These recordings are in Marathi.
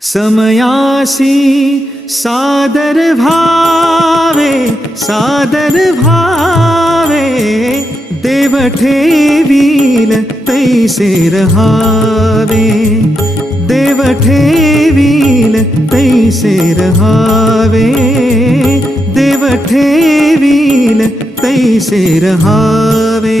समयासी सादर भावे सादर भावे देव ठेवील तैसे रहावे। देव ठेवील तैसे रहावे। देव ठेवील तैसे रहावे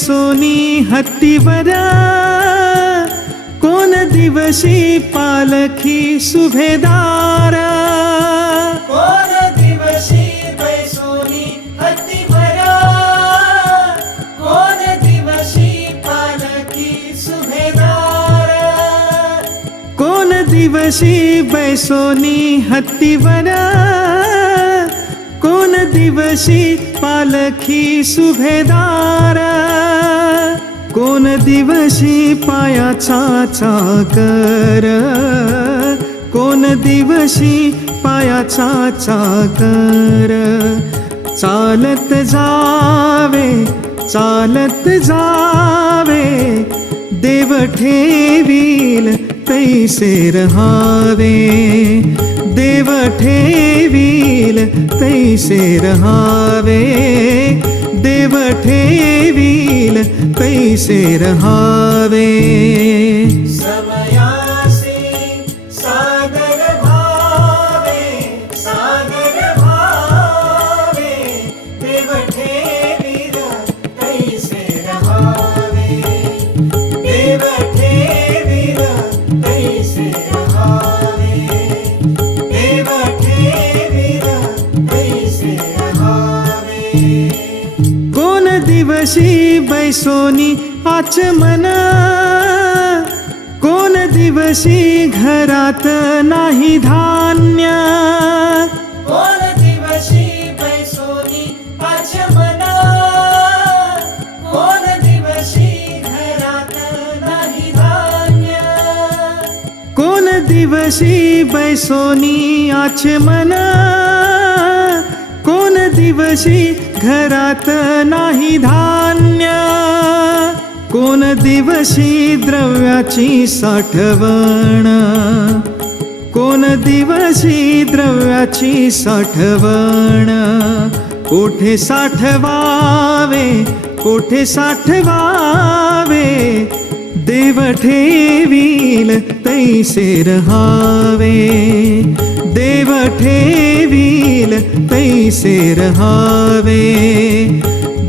बैसोनी हत्तीवर कोण दिवशी पालखी सुभेदार? कोण दिवशी बैसोनी हत्तीवर कोण दिवशी पालखी सुभेदार? कोण दिवशी बैसोनी हत्तीवर दिवशी पालखी सुभेदार कोण दिवशी पायाचा चाकर कोण दिवशी पायाचा चाकर चालत जावे चालत जावे. देव ठेवील तैसे रहावे. देव ठेवील तैसे रहावे। देव ठेवील तैसे रहावे। समयासी बैसोनी आचमन कोण दिवशी घरात नाही धान्य? कोण दिवशी बैसोनी आचमन कोण दिवशी घरात नाही धान्य? कोण दिवशी बैसोनी आचमन कोण दिवशी घरात नाही धान्य. कोण दिवशी द्रव्याची साठवण? कोण दिवशी द्रव्याची साठवण? कोठे साठवावे कोठे साठवावे? देव ठेवील तैसे रहावे. देव ठे तैसे रहावे।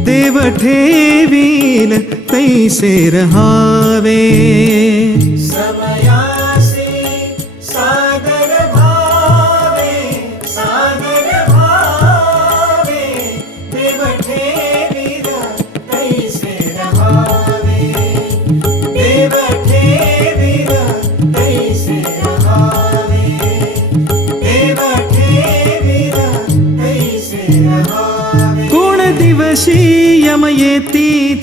देव ठेवील तैसे रहावे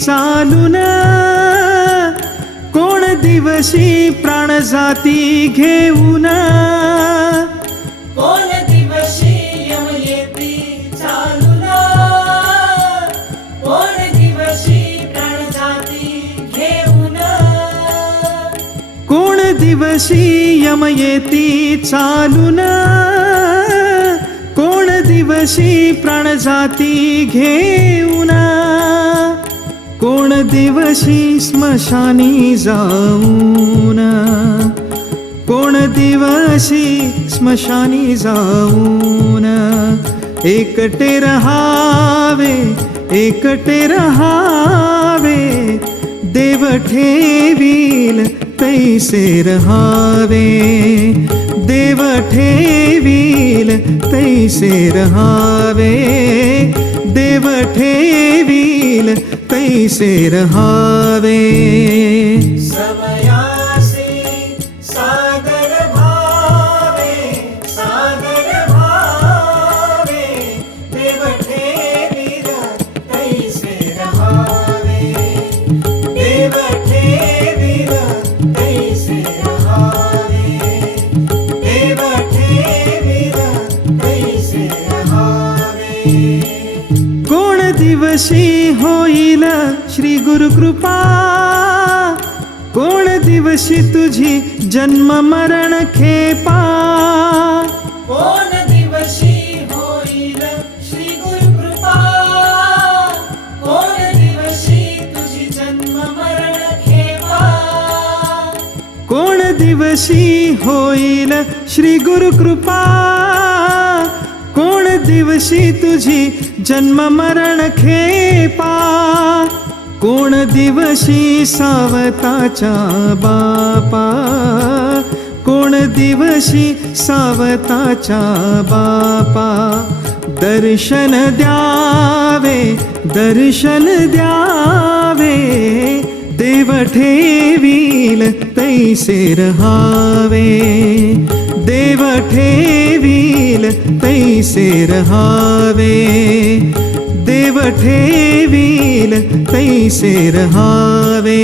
चालून कोण दिवशी प्राण जाती घेऊन? कोण दिवशी यम येती चालून? कोण दिवशी प्राण जाती घेऊन? कोण दिवशी यम येती चालून? कोण दिवशी प्राण जाती घेऊन? कोण दिवशी स्मशानी जाऊन? कोण दिवशी स्मशानी जाऊन? एकटे रहावे एकटे रहावे देव ठेवील तैसे रहावे. देव ठेवील तैसे रहावे देव ठेवील तैसे रहावे गुरु कृपा कोण दिवशी तुझी जन्म मरण खेपा? कोण दिवशी होईल श्री गुरु कृपा कोण दिवशी तुझी जन्म मरण खेपा? कोण दिवशी होईल श्री गुरु कृपा कोण दिवशी तुझी जन्म मरण खेपा? कोण दिवशी सावताच्या बापा? कोण दिवशी सावताच्या बापा? दर्शन द्यावे दर्शन द्यावे देव ठेवील तैसे रहावे. देव ठेवील तैसे रहावे. देव ठेवील तैसे रहावे